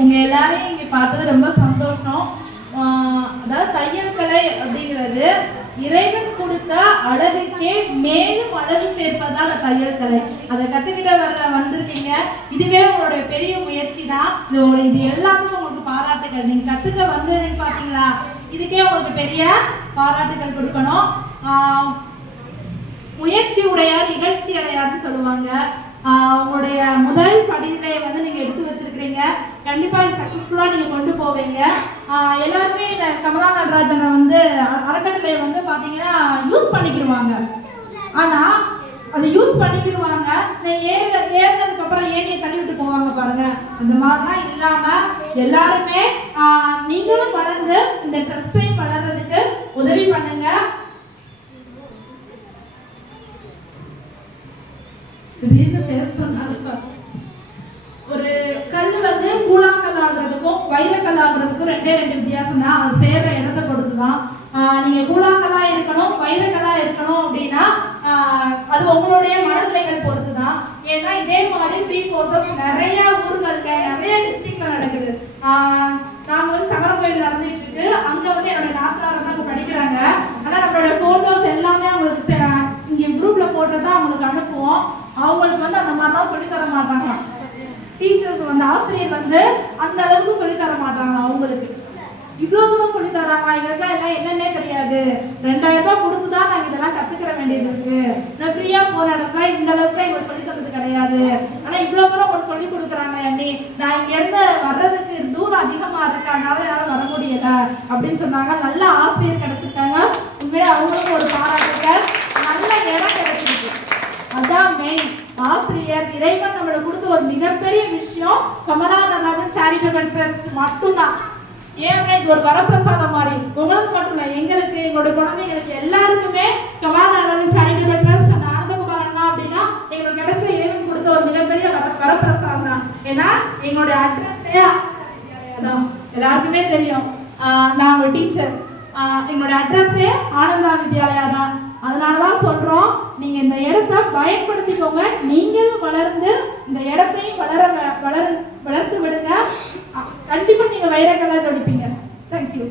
உங்க எல்லாரையும் இங்க பார்த்தது ரொம்ப சந்தோஷம். அதாவது தையல் கலை அப்படிங்கிறது இறைவன் கொடுத்த அளவுக்கே மேலும் அளவு சேர்ப்பதான் தையல் கலை. அதை கத்துக்கிட்ட வந்திருக்கீங்க. இதுவே உங்களுடைய பெரிய முயற்சி தான். இது எல்லாமே உங்களுக்கு பாராட்டுகள். நீங்க கத்துக்க வந்து பாத்தீங்களா, இதுக்கே உங்களுக்கு பெரிய பாராட்டுகள் கொடுக்கணும். முயற்சி உடையார் இகழ்ச்சி அடையாதுன்னு சொல்லுவாங்க. உங்களுடைய முதல் படிநிலையை வந்து நீங்க எடுத்து வச்சிருக்கிறீங்க. கண்டிப்பா இது சக்சஸ்ஃபுல்லா நீங்க கொண்டு போவீங்க. எல்லாருமே இந்த கமலா நடராஜனை வந்து அறக்கட்டளையை வந்து பாத்தீங்கன்னா யூஸ் பண்ணிக்கிடுவாங்க. ஆனா அதை யூஸ் பண்ணிக்கிடுவாங்க, ஏறினதுக்கு அப்புறம் ஏனியை தள்ளி விட்டு போவாங்க பாருங்க. அந்த மாதிரிலாம் இல்லாம எல்லாருமே நீங்களும் வளர்ந்து இந்த ட்ரஸ்டையும் வளர்றதுக்கு உதவி பண்ணுங்க. ஒரு கல் வந்து கூழாங்கல் ஆகுறதுக்கும் வைரக்கல் ஆகுறதுக்கும் ரெண்டு வித்தியாசம் தான். அது சேர்ற இடத்த பொறுத்துதான். நீங்க கூழாங்கல்லா இருக்கணும் வைரக்கல்லா இருக்கணும் அப்படின்னா அது உங்களுடைய மனநிலைகள் பொறுத்துதான். ஏன்னா இதே மாதிரி ஃப்ரீ கோர்சஸ் நிறைய ஊர்கள்ல நிறைய டிஸ்ட்ரிக்ட்ல நடக்குது. நாங்க வந்து சங்கர கோயில் நடந்துட்டு இருக்கு. அங்க வந்து என்னோட நாத்தனார் வந்து அங்க படிக்கிறாங்க. ஆனா நம்மளோட போட்டோஸ் எல்லாமே அவங்களுக்கு இங்க குரூப்ல போட்டுதான் அவங்களுக்கு அனுப்புவோம். அவங்களுக்கு வந்து அந்த மாதிரிலாம் சொல்லி தர மாட்டாங்க. டீச்சர்ஸ் வந்து ஆசிரியர் வந்து அந்த அளவுக்கு சொல்லி தர மாட்டாங்க. அவங்களுக்கு இவ்வளவு தூரம் சொல்லி தராங்க. எங்களுக்குலாம் எல்லாம் என்னன்னே தெரியாது. 2000 ரூபாய் கொடுத்துதான் நாங்க இதெல்லாம் கத்துக்கிற வேண்டியது இருக்கு. நான் ஃப்ரீயா போன இடத்துல இந்த அளவுக்கு எங்களுக்கு சொல்லி தரது கிடையாது. ஆனா இவ்வளவு தூரம் உங்களுக்கு சொல்லி கொடுக்குறாங்க. அண்ணி நான் இங்க இருந்து வர்றதுக்கு தூரம் அதிகமா இருக்கு, அதனால என்னால வர முடியல அப்படின்னு சொன்னாங்க. நல்ல ஆசிரியர் கிடைச்சிருக்காங்க. உண்மையிலே அவங்களுக்கும் ஒரு பாராட்டுகள். நல்ல இடம் கிடைச்சிருக்கு. அதான் மெயின். ஆசிரியர் இறைவன் நம்மளுக்கு கொடுத்த ஒரு மிகப்பெரிய விஷயம் கமலா நடராஜன் சேரிட்டபிள் ட்ரஸ்ட் மட்டும்தான். ஏன் இது ஒரு வரப்பிரசாதம் மாதிரி உங்களுக்கு மட்டும் இல்லை, எங்களுக்கு எங்களோட குழந்தைங்களுக்கு எல்லாருக்குமே கமலா நடராஜன் சேரிட்டபிள் ட்ரஸ்ட் அந்த ஆனந்தகுமார் அண்ணா அப்படின்னா எங்களுக்கு கிடைச்ச இறைவன் கொடுத்த ஒரு மிகப்பெரிய வரப்பிரசாதம் தான். ஏன்னா எங்களுடைய அட்ரஸே தான் எல்லாருக்குமே தெரியும். நான் ஒரு டீச்சர். எங்களோட அட்ரஸே ஆனந்தா வித்யாலயா தான். அதனாலதான் சொல்றோம், நீங்க இந்த இடத்த பயன்படுத்திக்கோங்க. நீங்களும் வளர்ந்து இந்த இடத்தையும் வளர்த்து விடுங்க. கண்டிப்பா நீங்க வைரக்கல்லா ஜொலிப்பீங்க. தேங்க்யூ.